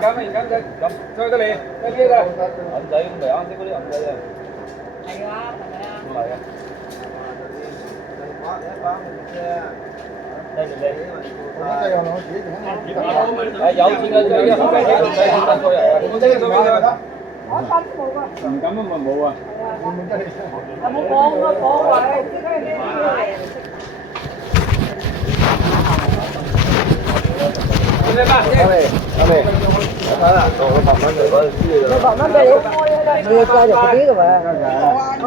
Cảm ơn, thôi cái này, cái kia đây. Ẩm仔咁嚟啱先嗰啲ẩm仔啊。係啊，係咪啊？唔係啊。đây đây đây dấu chuyện đó chơi không phải chơi thôi à không chơi thôi có tấm bộ à cấm mà bộ à muốn bộ rồi đây ba đây nó bọc nó đây đưa chơi được cái rồi mà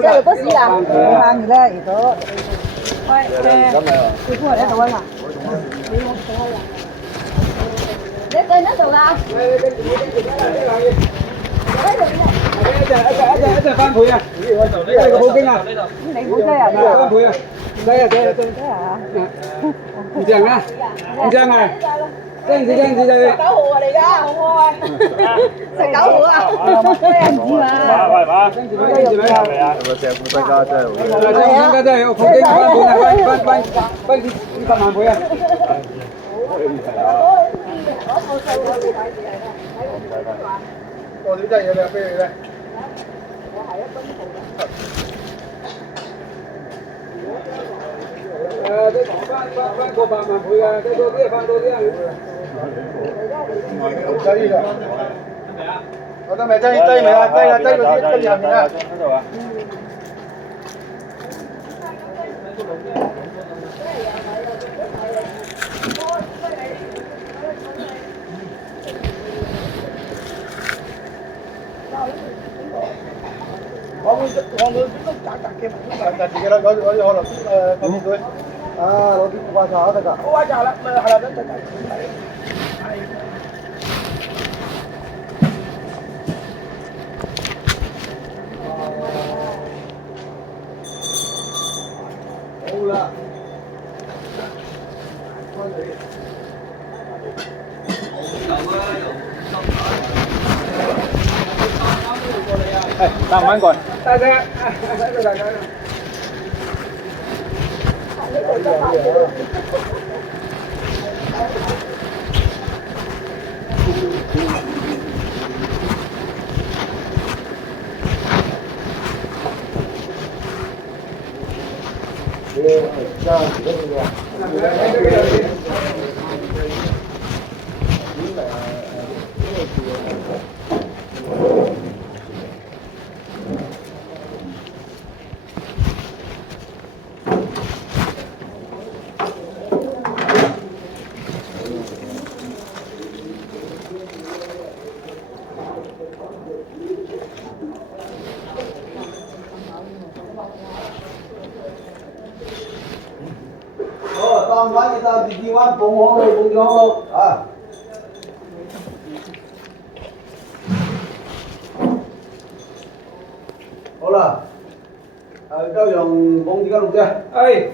chơi được có gì làm hàng gì đây đó để tên nó đâu ra đây phan phùi à đây có bộ kinh à này bộ đây à phan phùi à đây à đây à anh Giang à anh Giang này Giang gì đây cẩu hùa này ra không ơi sao cẩu hùa à em gì mà ba Giang gì đây gì vậy à đây không kinh phan phùi này bánh đi phan phùi à tôi đi đây đây đây đây phan cô phan mà phùi cái tôi kia phan tôi kia chơi đi rồi tao mày chơi chơi mày chơi là chơi rồi chơi làm gì à con người nó chặt cái mặt cái đó gọi là không tôi nó bị qua chảo tất cả qua chảo là nó tất cả Hola. Tạm ăn còn. Nói kita di Jiwan Bung Jiwan lo à hola cao dòng Bung Jiwan luôn chưa ơi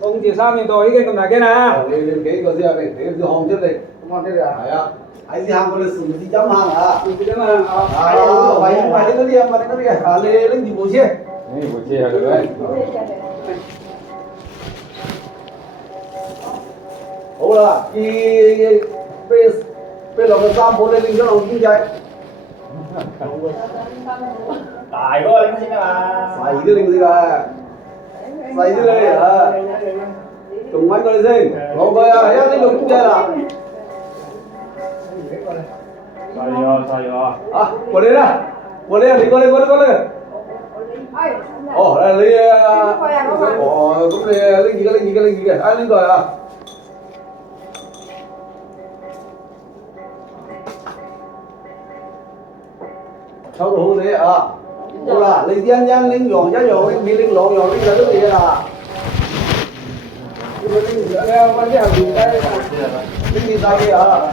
Bung chỉ sao mình tôi cái cầm này cái nào lên cái có gì à này cái hồng chết này không ăn thế à ai gì hàng có lịch sử gì chấm hàng à chấm hàng à vậy nó đi à lên gì bộ xe này bộ xe rồi đấy hola y pe lo que sam pone linh cho nó như vậy tài quá linh gì mà sai cái linh gì là sai cái này à chúng anh nói gì không vậy à ya linh cũng chơi là sai rồi à qua đây đi qua đây ồ đây cũng đây linh gì ai linh rồi à sau đó thế à cô là linh tiên nhân linh dọn giá dọn linh bị linh lộn dọn linh là cái gì là linh leo cái hàng gì đây linh gì đây à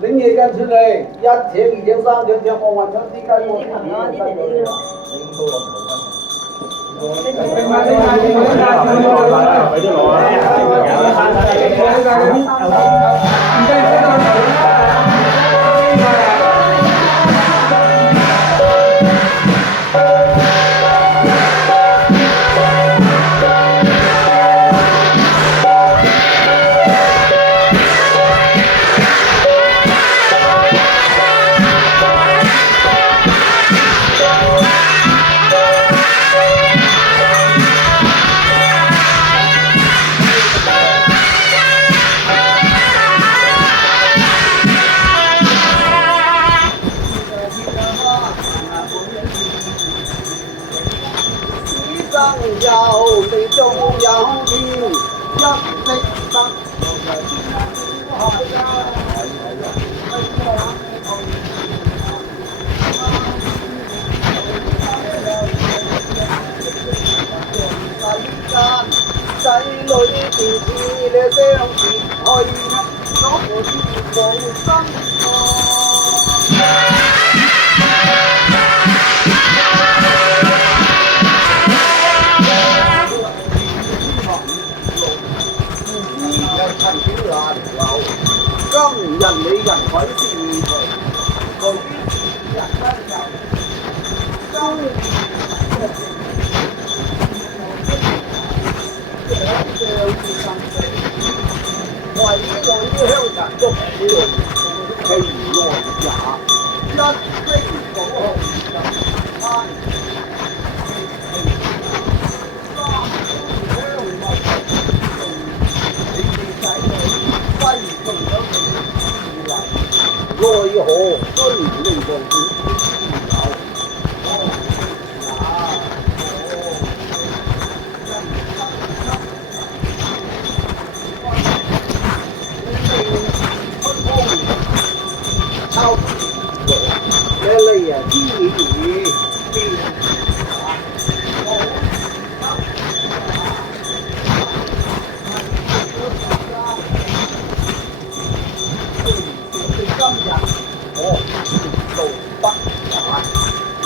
linh gì cái thứ này giá tiền gì tiền sang tiền tiền không hoàn toàn gì cái một 嘅相別去，咗我啲往心。陳小蘭流，今日你人鬼是情，佢人不由，今為女香塵足了，其內也一飛火紅塵埃。奈何雖令王子抄你嚟啊！知你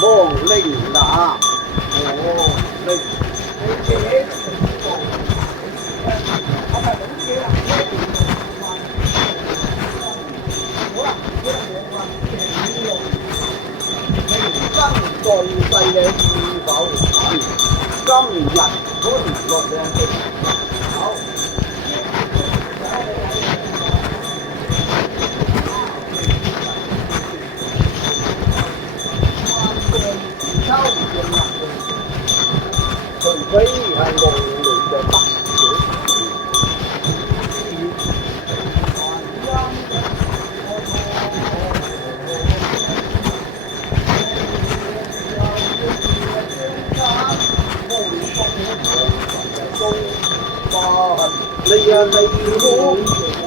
望令那令在世嘅是否今日歡樂嘅好。除非係夢裏嘅得你啊你好，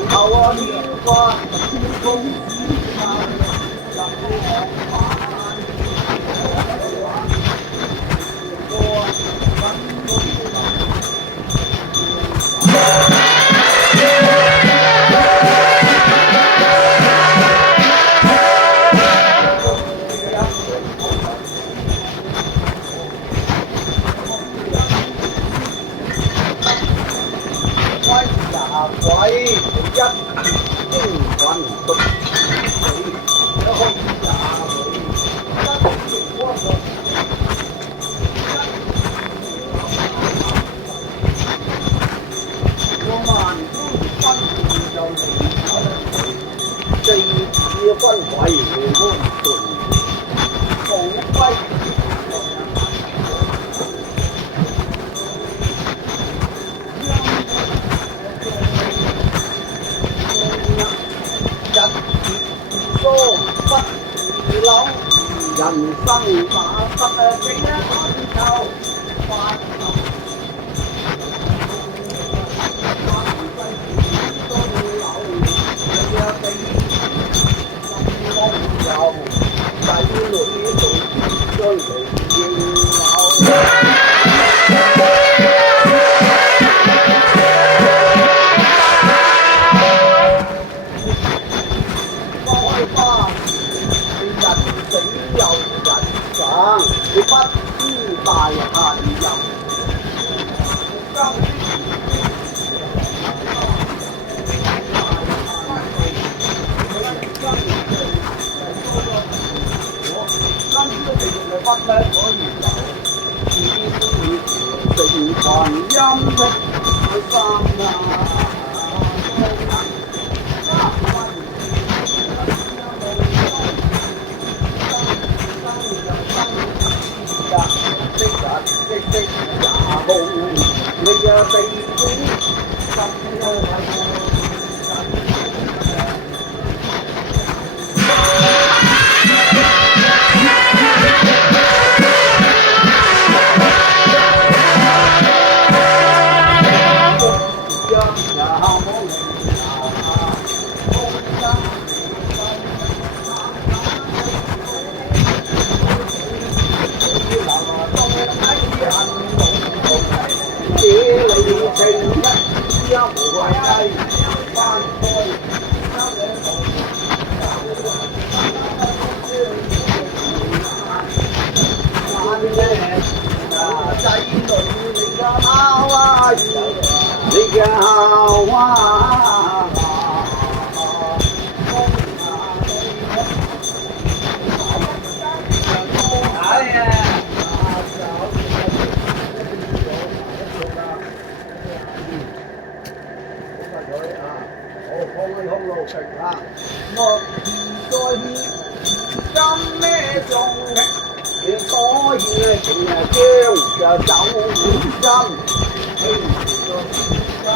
頭啊天花天空。鬼一英魂獨死，一開我萬般分就離，四次分為安頓，放揮。人生馬不幾多秋，快樂都有，你啊俾心空有，仔女做追你應有。你不知大限遊，今朝你不叻可以遊，只是群音的心啊！的也好，你啊地本心有係。人啊！哎呀！好路食啊！我在今咩仲嘅，所以咧成日將就走真，去個家。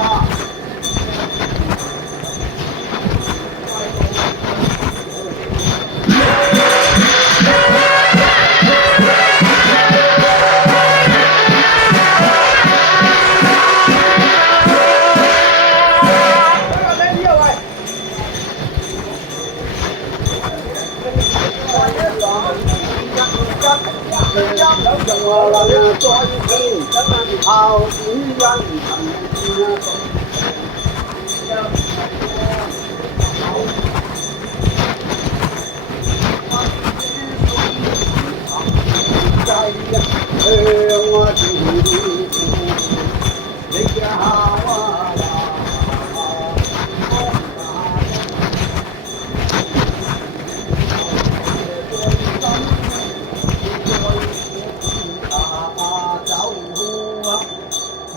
我啦再見，後古人向我自你嘅下啊！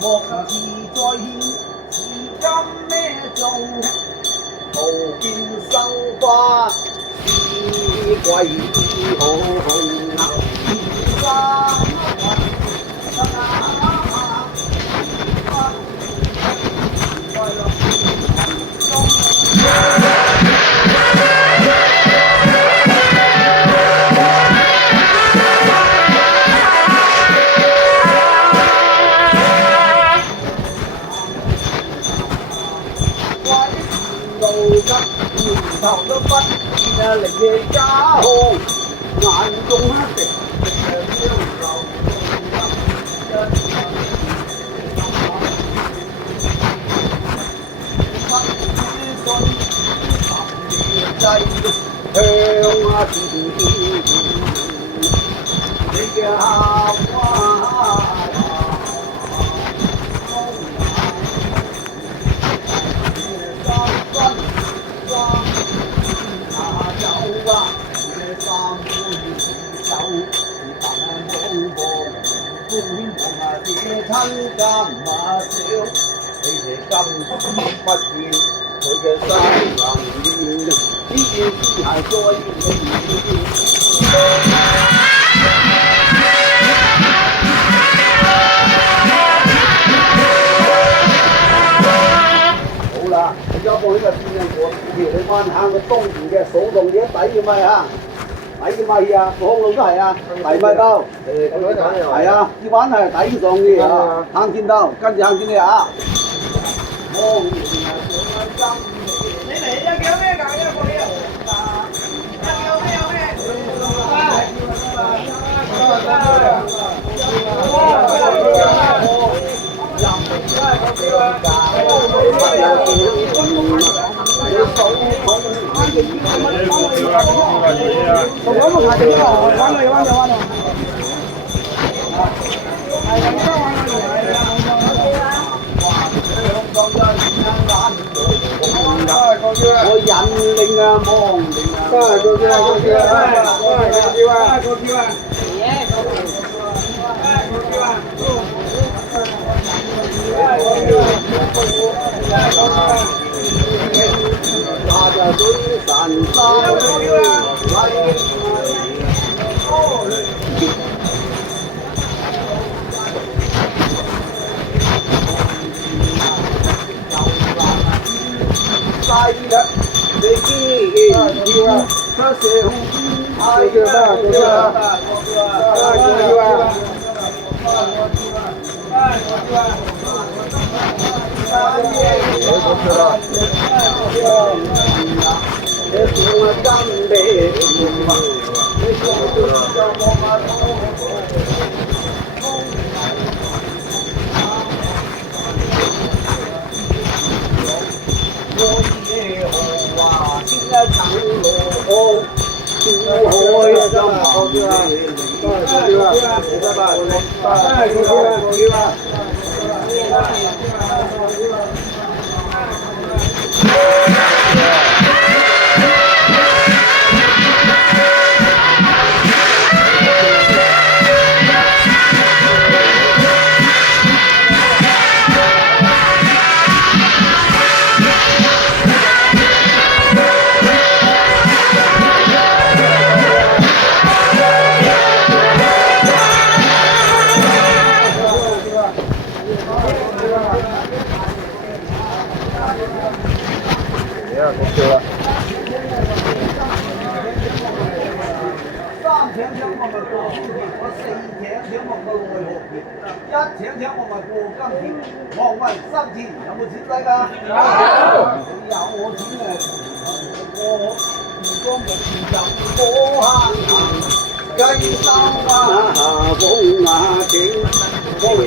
莫自再獻，是今咩種？無見生花，是貴好紅啊！花年頭都不見啊，嚟夜家號，眼中直直流向啊自你嘅下花。親家馬少，你哋今時不見，佢嘅身能練，呢件事係再好啦，要不呢個紀念果，你翻行個東邊嘅數動嘢抵嘅咪啊！抵嘅咪啊，個空路都係啊，抵咪到？係啊，呢玩係抵上嘅啊，行見到，跟住行見你啊！你嚟一叫咩㗎？一個咩？我引領啊，望領啊，過橋啊！大家水神山來了，你見要他小太3天天我們過天橋，我4天天我到內河橋，1天天我咪過金橋，黃雲3天有冇錢使㗎？有我錢嘅，我唔光木入火坑雞生啊，風啊景，風嘢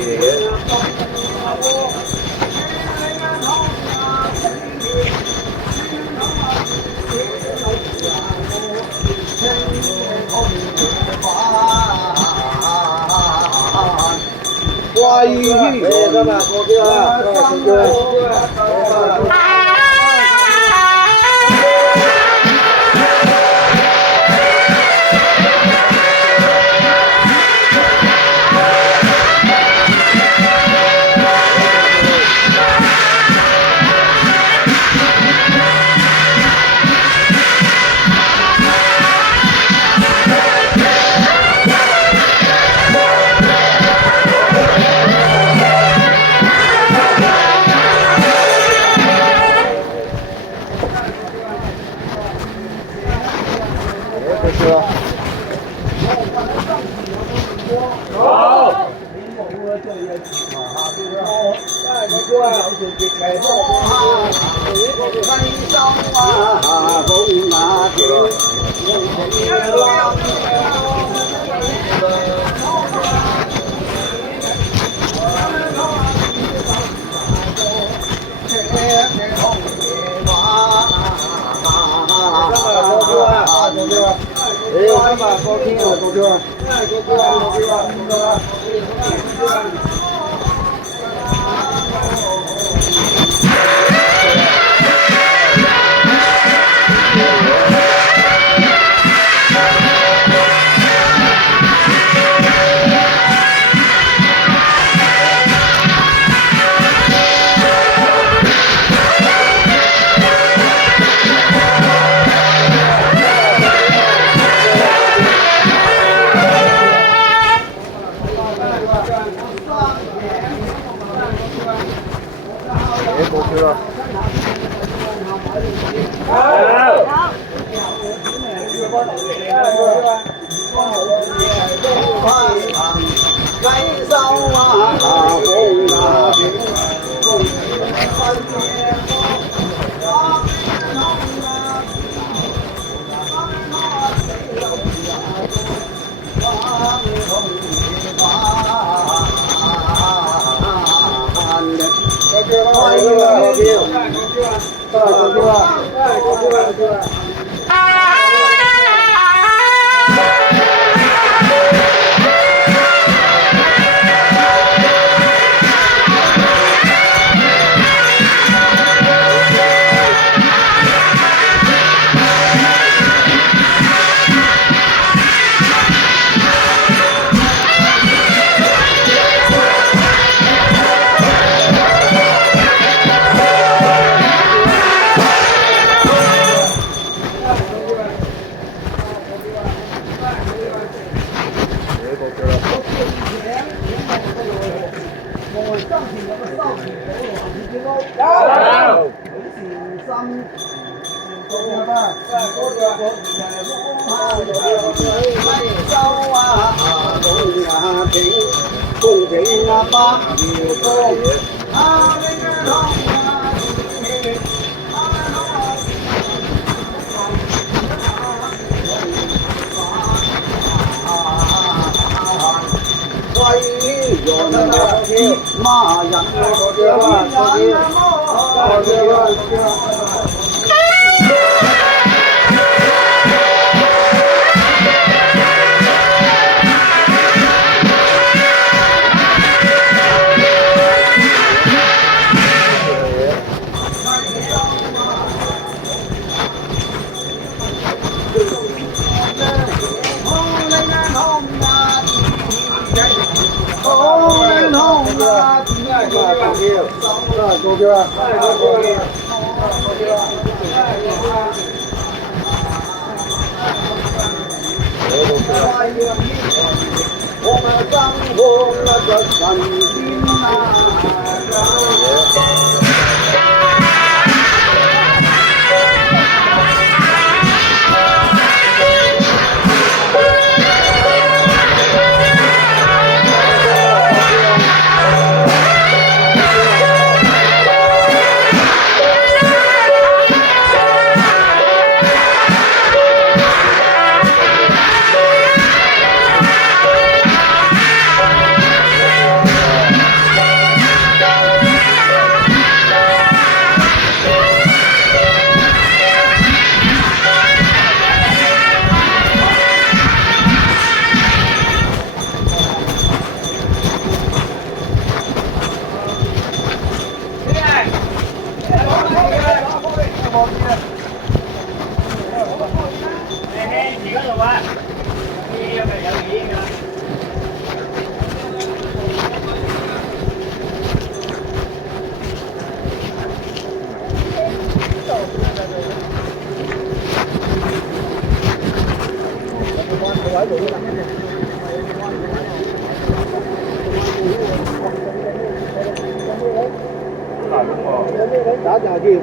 啊。怪魚㗎嘛，過啲啊，過橋啊！我們生活那個神仙打下去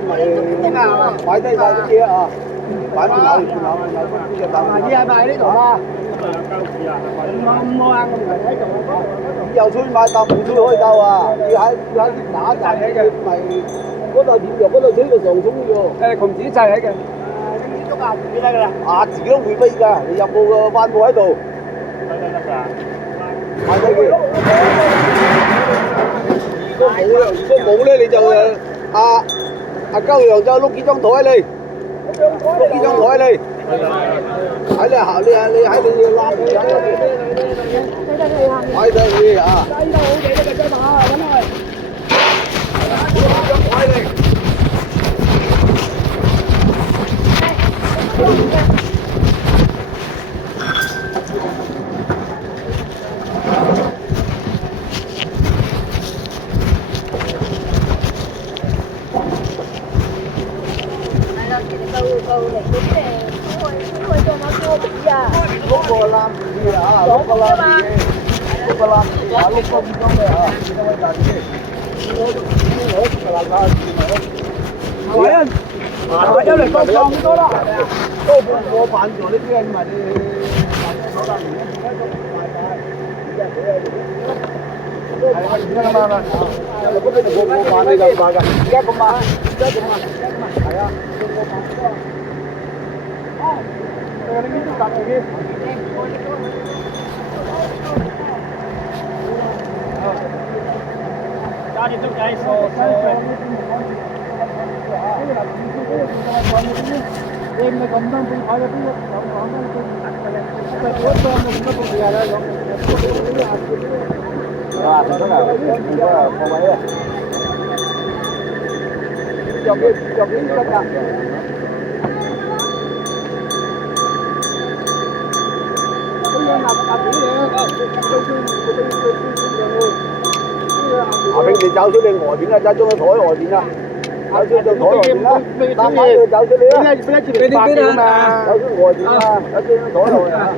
擺低晒啲嘢啊！擺邊樓？你係咪喺呢度啊？啱啊！又出去買搭，唔出去開兜啊！要喺打站嘅，咪嗰度點入嗰度取個上衝嘅喎。窮子制嚟嘅。你捉下自己得㗎啦。啊，自己都會飛㗎，你有冇個彎步喺度？得㗎。買低佢。如果冇咧，你就阿鳩陽就碌幾張台嚟，碌幾張台嚟，喺你行，你喺你要攬住喺嗰邊，喺低你啊！低得好嘢呢個真係，揾佢，碌張台嚟。碌個攬住啊！碌個攬住，碌個攬住啊！碌個幾張嘅啊？幾張位大啲？我個攬下住咪好。係啊，我有嚟幫幫多啦。都我辦咗呢啲咪你手單年而家都唔買曬，係啊，而家咁啊嘛，嗰邊就冇辦你就買㗎，而家咁啊，係啊，冇辦。你呢度搭住嘅。加啲竹仔掃。你唔係咁多杯牌嘅邊個講緊佢嗰個咪咁多杯啦，啊，得啦，放位啊，入邊得㗎。阿炳，你走出你外邊啊，走咗台外邊啊，走出張台外邊啦，打翻佢走出嚟啦，俾你嘛，走出外邊啊，走出張台外邊啊。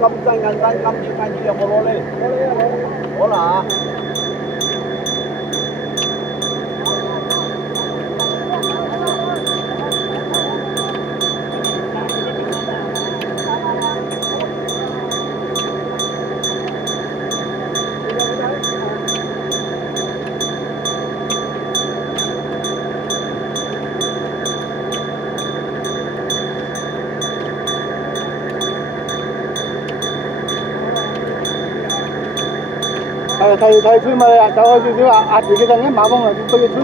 咁細銀單咁少銀紙有冇攞嚟？攞啦嚇！睇吹咪啊，就開少少壓住佢陣間馬蜂啊，俾佢吹。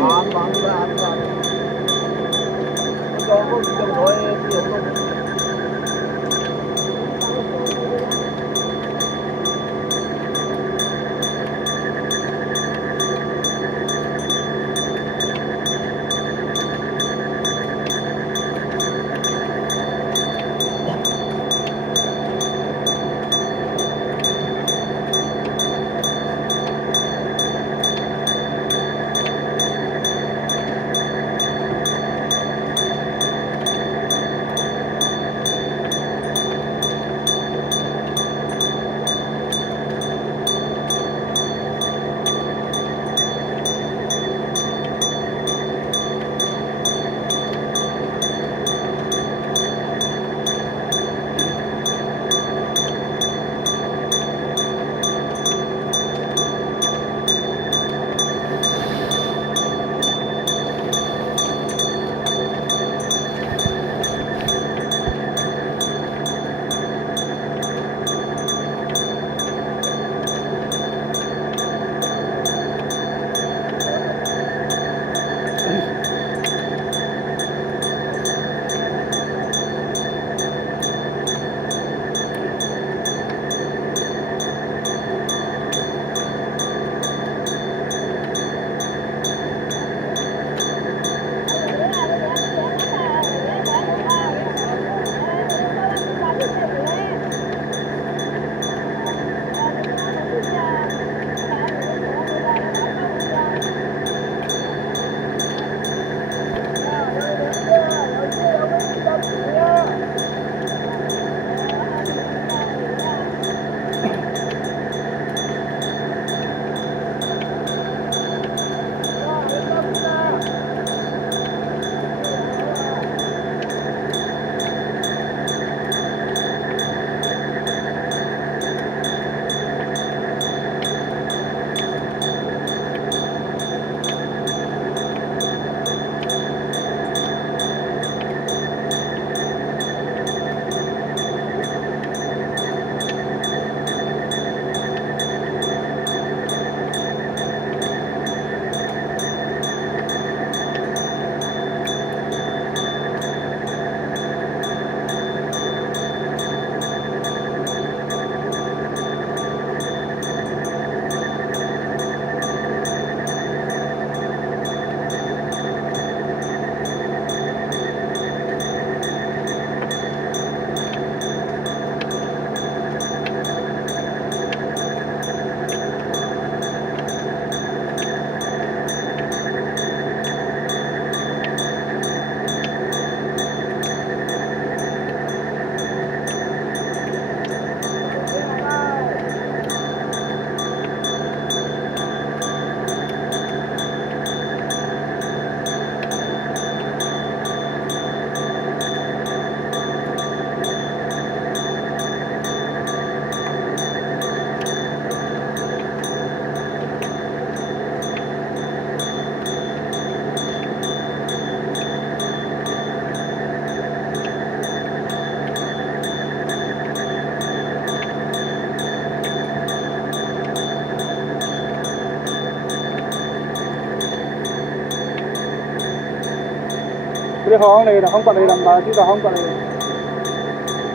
啲行嚟啦，行過嚟啦，唔係知道行過嚟，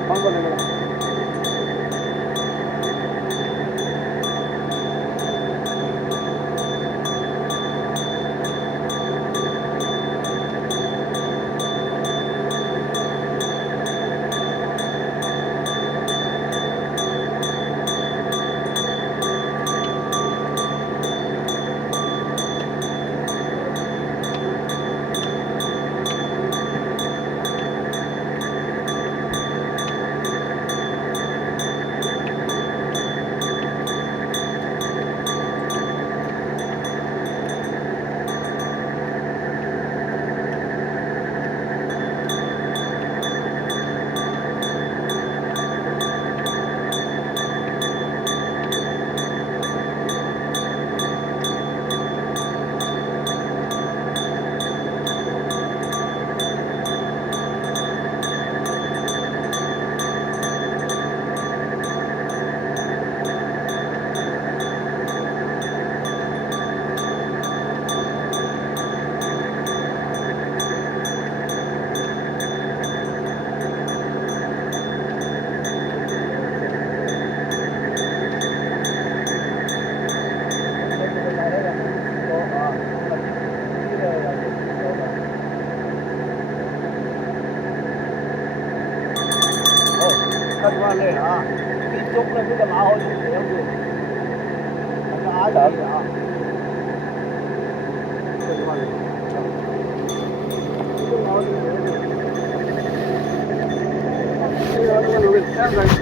行過嚟啦。萬咧嚇，啲竹咧俾佢攞開咗兩條，係咪啱嘅啊？这个路这样子。